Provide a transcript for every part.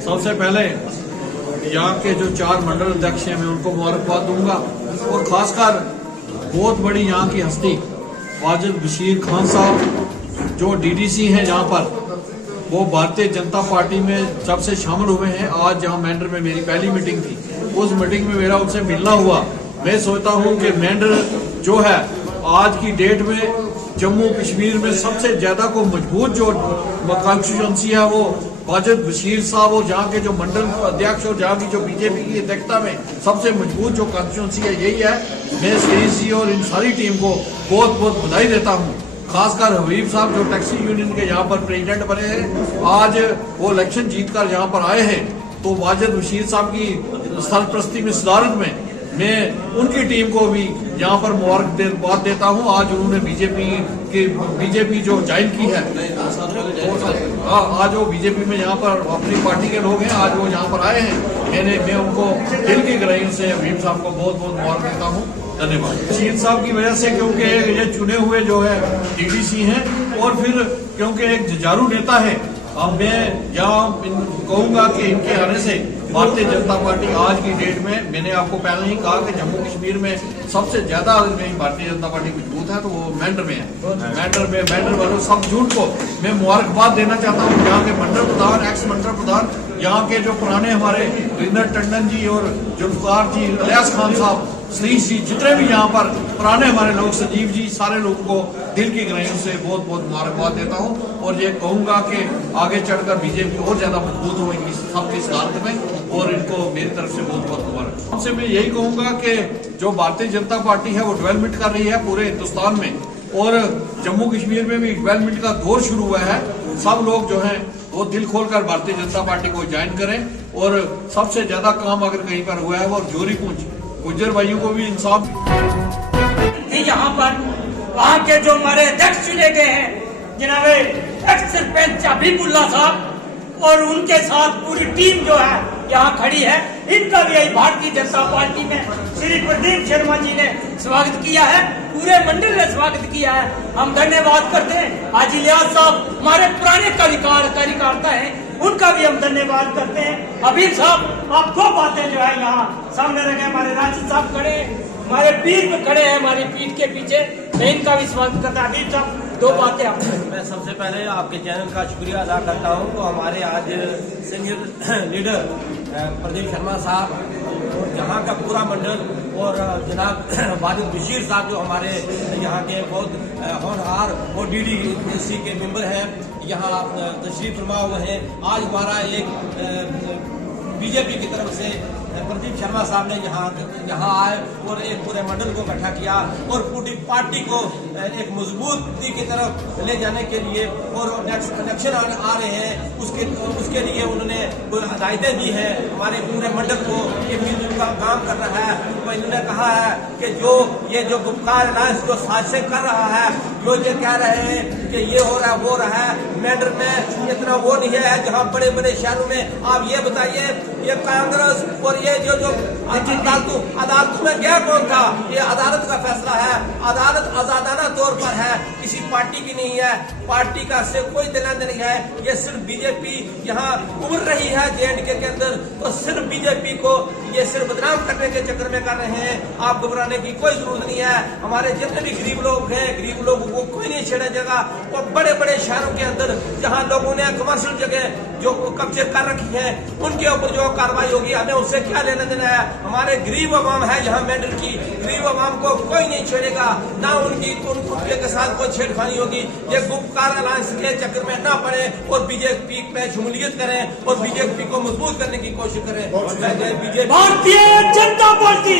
सबसे पहले यहाँ के जो 4 मंडल अध्यक्ष हैं मैं उनको मुबारकबाद दूंगा और खासकर बहुत बड़ी यहाँ की हस्ती वाजिद बशीर खान साहब जो डीडीसी हैं यहाँ पर, वो भारतीय जनता पार्टी में जब से शामिल हुए हैं। आज जहाँ मेंढर में मेरी पहली मीटिंग थी, उस मीटिंग में मेरा उनसे मिलना हुआ। मैं सोचता हूँ कि मेंढर जो है आज की डेट में जम्मू कश्मीर में सबसे ज्यादा को मजबूत जो कॉन्स्टिट्यूंसी है वो वाजिद बशीर साहब और जहाँ के जो मंडल अध्यक्ष और जहाँ की जो बीजेपी की अध्यक्षता में सबसे मजबूत जो कॉन्स्टिट्यूंसी है यही है। मैं सीईसी और इन सारी टीम को बहुत बहुत बधाई देता हूँ। खासकर हबीब साहब जो टैक्सी यूनियन के यहाँ पर प्रेसिडेंट बने हैं, आज वो इलेक्शन जीतकर यहाँ पर आए हैं, तो वाजिद बशीर साहब की सरपरस्ती में सदारत में मैं उनकी टीम को भी यहाँ पर मुबारकबाद देता हूँ। आज उन्होंने बीजेपी जो ज्वाइन की है, आज वो बीजेपी में यहाँ पर अपनी पार्टी के लोग हैं, आज वो यहाँ पर आए हैं। मैं उनको दिल की गहराइयों से हबीब साहब को बहुत बहुत मुबारक देता हूँ। धन्यवाद। बशीर साहब की वजह से, क्योंकि ये चुने हुए जो है डीडीसी हैं और फिर क्योंकि एक जुझारू नेता है, अब मैं यहाँ कहूँगा कि इनके आने से भारतीय जनता पार्टी आज की डेट में, मैंने आपको पहले ही कहा कि जम्मू कश्मीर में सबसे ज्यादा भारतीय जनता पार्टी मजबूत है तो वो मेंढर में है। मेंढर वालों सब झूठ को मैं मुबारकबाद देना चाहता हूँ। यहाँ के मंडल प्रधान, एक्स मंडल प्रधान, यहाँ के जो पुराने हमारे वीरेंद्र टंडन जी और जुल्फकार जी, इलियास खान साहब, सतीश जी, जितने भी यहाँ पर पुराने हमारे लोग, संजीव जी, सारे लोगों को दिल की गहराइयों से बहुत बहुत मुबारकबाद देता हूँ। और ये कहूँगा कि आगे चढ़कर बीजेपी और ज्यादा मजबूत हो इनकी सबकी सदारत में, और इनको मेरी तरफ से बहुत बहुत मुबारक। हमसे मैं यही कहूँगा कि जो भारतीय जनता पार्टी है वो डेवलपमेंट कर रही है पूरे हिंदुस्तान में, और जम्मू कश्मीर में भी डेवलपमेंट का दौर शुरू हुआ है। सब लोग जो हैं वो दिल खोलकर भारतीय जनता पार्टी को ज्वाइन करें, और सबसे ज्यादा काम अगर कहीं पर हुआ है वो जोरी पूंछ गुज्जर भाइयों को भी इंसाफ। यहाँ पर वहाँ के जो हमारे अध्यक्ष चुने गए हैं जनाब एक्स सरपंच हबीबुल्ला साहब, और उनके साथ पूरी टीम जो है यहाँ खड़ी है, इनका भी भारतीय जनता पार्टी में श्री प्रदीप शर्मा जी ने स्वागत किया है, पूरे मंडल ने स्वागत किया है। हम धन्यवाद करते हैं। हाजी इलियास साहब हमारे पुराने कार्यकर्ता हैं, उनका भी हम धन्यवाद करते हैं। हबीब साहब, आप 2 बातें जो है यहाँ सामने रखे, हमारे राशिद साहब खड़े हैं, हमारे पीठ में खड़े हैं, हमारी पीठ के पीछे, मैं इनका भी स्वागत करता हूँ। हबीब साहब 2 बातें आप। मैं सबसे पहले आपके चैनल का शुक्रिया अदा करता हूँ। तो हमारे आज सीनियर लीडर प्रदीप शर्मा साहब और यहाँ का पूरा मंडल और जनाब वाजिद बशीर साहब जो हमारे यहाँ के बहुत होनहार और डीडीसी के मेंबर हैं, यहाँ तशरीफ फरमा हुए हैं। आज हमारा एक बीजेपी की तरफ से प्रदीप शर्मा साहब ने यहाँ आए और एक पूरे मंडल को इकट्ठा किया और पूरी पार्टी को एक मजबूती की तरफ ले जाने के लिए, और इलेक्शन आ रहे हैं उसके लिए उन्होंने हदायतें दी हैं हमारे पूरे मंडल को कि मिलजुल का काम करना है। तो इन्होंने कहा है कि जो गुप्कार अलायंस जो साजिशें कर रहा है, जो ये कह रहे हैं कि ये हो रहा है वो रहा है, मेंढर में इतना वो नहीं है जहाँ बड़े बड़े शहरों में। आप ये बताइए, ये कांग्रेस और ये जो अदालतों में गया कौन था? ये अदालत का फैसला है, अदालत आजादाना तौर पर है, किसी पार्टी की नहीं है, पार्टी का से कोई देना नहीं है। ये सिर्फ बीजेपी यहाँ उभर रही है JNK के अंदर, तो सिर्फ बीजेपी को ये सिर्फ बदनाम करने के चक्कर में कर रहे हैं। आप घबराने की कोई जरूरत नहीं है। हमारे जितने भी गरीब लोग हैं, गरीब लोगों को कोई नहीं छेड़ा जाएगा। और बड़े बड़े शहरों के अंदर जहाँ लोगों ने कमर्शियल जगह जो कब्जे कर रखी है, उनके ऊपर जो कार्रवाई होगी, हमें उससे क्या लेना देना है। हमारे गरीब अवाम है यहाँ मेंढर की, गरीब अवाम को कोई नहीं छेड़ेगा, ना उनके साथ कोई छेड़खानी होगी। ये गुप्तकार अलायंस के चक्कर में ना पड़े और बीजेपी में शमूलियत करें और बीजेपी को मजबूत करने की कोशिश करें। बीजेपी भारतीय जनता पार्टी,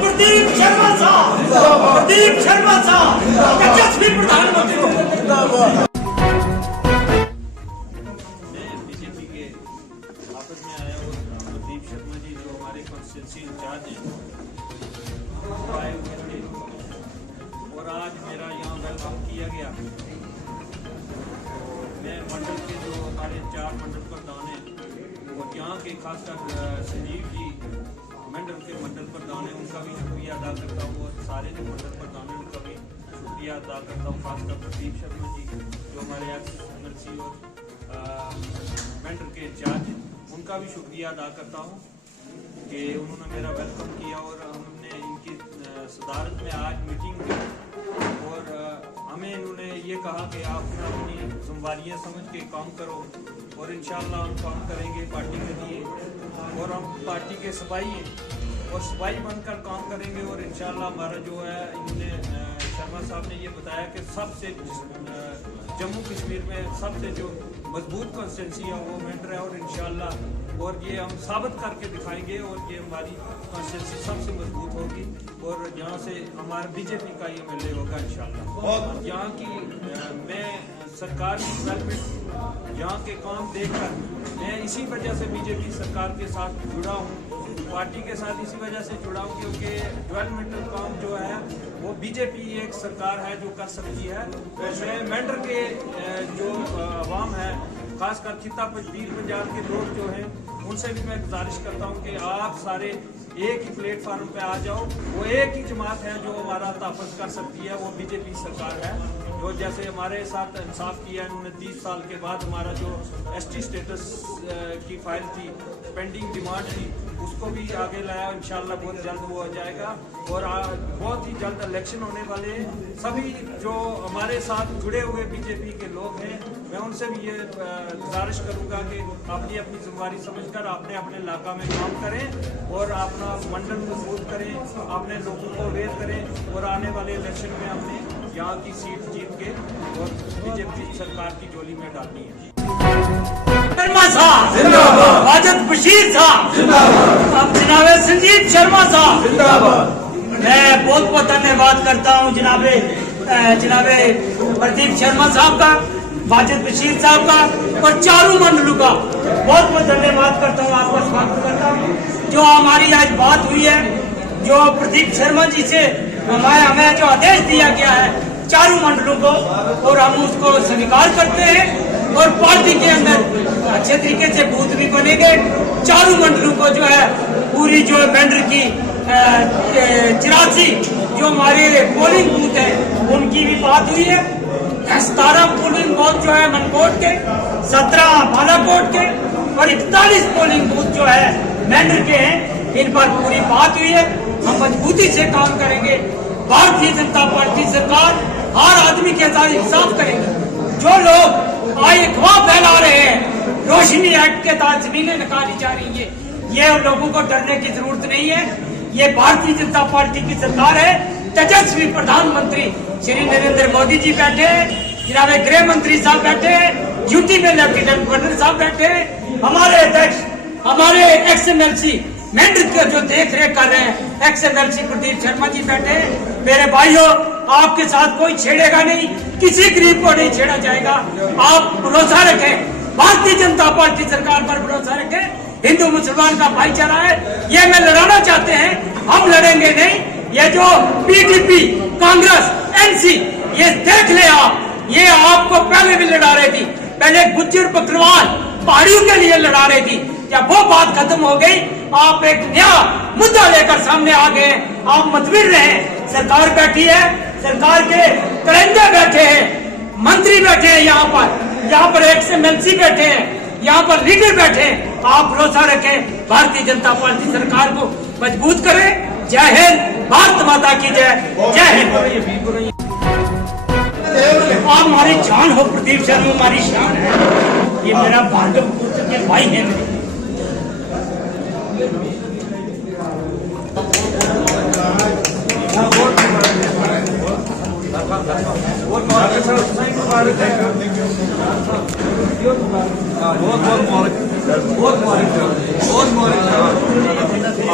प्रदीप शर्मा साहब, यशस्वी प्रधानमंत्री। बीजेपी के वापस में आया और प्रदीप शर्मा जी जो हमारे कॉन्स्टिट्यूंसी इंचार्ज हैं आए हुए थे, और आज मेरा यहाँ वेलकम किया गया। मैं मंडल के जो हमारे 4 मंडल प्रधान हैं और यहाँ के खासकर संजीव जी मंडल के मंडल प्रधान हैं, उनका भी शुक्रिया अदा करता हूँ, और सारे जो मंडल प्रधान हैं उनका भी शुक्रिया अदा करता हूँ। खासकर प्रदीप शर्मा जी जो हमारे एक्स MLC और मेंटर के इंचार्ज, उनका भी शुक्रिया अदा करता हूँ कि उन्होंने मेरा वेलकम किया और हमने इनकी सदारत में आज मीटिंग की और हमें इन्होंने ये कहा कि आप अपनी जिम्मेदारियाँ समझ के काम करो और इंशाअल्लाह हम काम करेंगे पार्टी के लिए और हम पार्टी के सिपाही हैं और सिपाही बनकर काम करेंगे और इंशाअल्लाह हमारा जो है इन्होंने शर्मा साहब ने ये बताया कि सबसे जम्मू कश्मीर में सबसे जो मजबूत कॉन्स्टिट्यूंसी है वो मेंटर है और इंशाअल्लाह और ये हम साबित करके दिखाएंगे और ये हमारी कॉन्स्टिट्यूंसी सबसे मजबूत होगी और यहाँ से हमारा बीजेपी का ही एमएलए होगा इंशाअल्लाह। यहाँ की मैं सरकार की डेवलपमेंट यहाँ के काम देखकर मैं इसी वजह से बीजेपी सरकार के साथ जुड़ा हूँ, पार्टी के साथ इसी वजह से जुड़ा हूँ क्योंकि डेवलपमेंटल काम जो है वो बीजेपी एक सरकार है जो कर सकती है। मैं मेंटर के जो अवाम है खासकर खिता पीर पंजाब के लोग जो हैं उनसे भी मैं गुजारिश करता हूँ कि आप सारे एक ही प्लेटफार्म पे आ जाओ। वो एक ही जमात है जो हमारा तहफ़्फ़ुज़ कर सकती है, वो बीजेपी सरकार है जो जैसे हमारे साथ इंसाफ किया इन्होंने 30 साल के बाद हमारा जो एसटी स्टेटस की फाइल थी, पेंडिंग डिमांड थी, उसको भी आगे लाया। इंशाल्लाह बहुत जल्द वो हो जाएगा और बहुत ही जल्द इलेक्शन होने वाले हैं। सभी जो हमारे साथ जुड़े हुए बीजेपी के लोग हैं मैं उनसे भी ये गुजारिश करूंगा कि अपनी अपनी जिम्मेदारी समझकर अपने अपने इलाका में काम करें और अपना मंडल मजबूत करें, अपने लोगों को अवेयर करें और आने वाले इलेक्शन में हमने यहाँ की सीट जीत के और बीजेपी सरकार की झोली में डालनी है। शर्मा साहब जिंदाबाद, वाजिद बशीर साहब जिंदाबाद, अब जनाब संजीव शर्मा साहब जिंदाबाद। मैं बहुत बहुत धन्यवाद करता हूँ जनाब प्रदीप शर्मा साहब का, वाजिद बशीर साहब का और चारों मंडलों का बहुत बहुत धन्यवाद करता हूँ, आपका स्वागत करता हूँ। जो हमारी आज बात हुई है, जो प्रदीप शर्मा जी से हमें जो आदेश दिया गया है चारों मंडलों को और हम उसको स्वीकार करते हैं और पार्टी के अंदर अच्छे तरीके से बूथ भी बनेंगे। चारों मंडलों को जो है पूरी जो मेंटर की 84 जो हमारे पोलिंग बूथ है उनकी भी बात हुई है। 17 पोलिंग बूथ जो है मनकोट के, 17 बालाकोट के और 41 पोलिंग बूथ जो है मेंटर के हैं, इन पर पूरी बात हुई है। हम मजबूती से काम करेंगे। भारतीय जनता पार्टी सरकार हर आदमी के साथ इंसाफ करेंगे। जो लोग आज अफवाह फैला रहे हैं रोशनी एक्ट के तहत जमीनें निकाली जा रही है, ये लोगों को डरने की जरूरत नहीं है। ये भारतीय जनता पार्टी की सरकार है। तेजस्वी प्रधानमंत्री श्री नरेंद्र मोदी जी बैठे हैं, जनाब गृह मंत्री साहब बैठे हैं, यूटी में लेफ्टिनेंट गवर्नर साहब बैठे हैं, हमारे अध्यक्ष हमारे एक्सएमएलसी मेंटर के जो देख रेख कर रहे हैं एक्सएमएलसी प्रदीप शर्मा जी बैठे हैं। मेरे भाइयों, आपके साथ कोई छेड़ेगा नहीं, किसी गरीब को नहीं छेड़ा जाएगा। आप भरोसा रखें, भारतीय जनता पार्टी सरकार पर भरोसा रखें। हिंदू मुसलमान का भाईचारा है, ये मैं लड़ाना चाहते हैं, हम लड़ेंगे नहीं। ये जो पीडीपी कांग्रेस एनसी ये देख ले आप, ये आपको पहले भी लड़ा रही थी, पहले गुज्जर बकरवाल पहाड़ियों के लिए लड़ा रही थी। जब वो बात खत्म हो गई, आप एक नया मुद्दा लेकर सामने आ गए। आप मतभेद रहे, सरकार बैठी है, सरकार के करेंगे बैठे हैं, मंत्री बैठे हैं, यहाँ पर एक्सएमएलसी बैठे हैं, यहाँ पर लीडर बैठे हैं। आप भरोसा रखें, भारतीय जनता पार्टी सरकार को मजबूत करें। जय हिंद, भारत माता की जय, जय हिंद। आप हमारी जान हो, प्रदीप शर्मा हमारी शान है, ये मेरा भार्गव पुत्र के भाई है।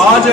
आज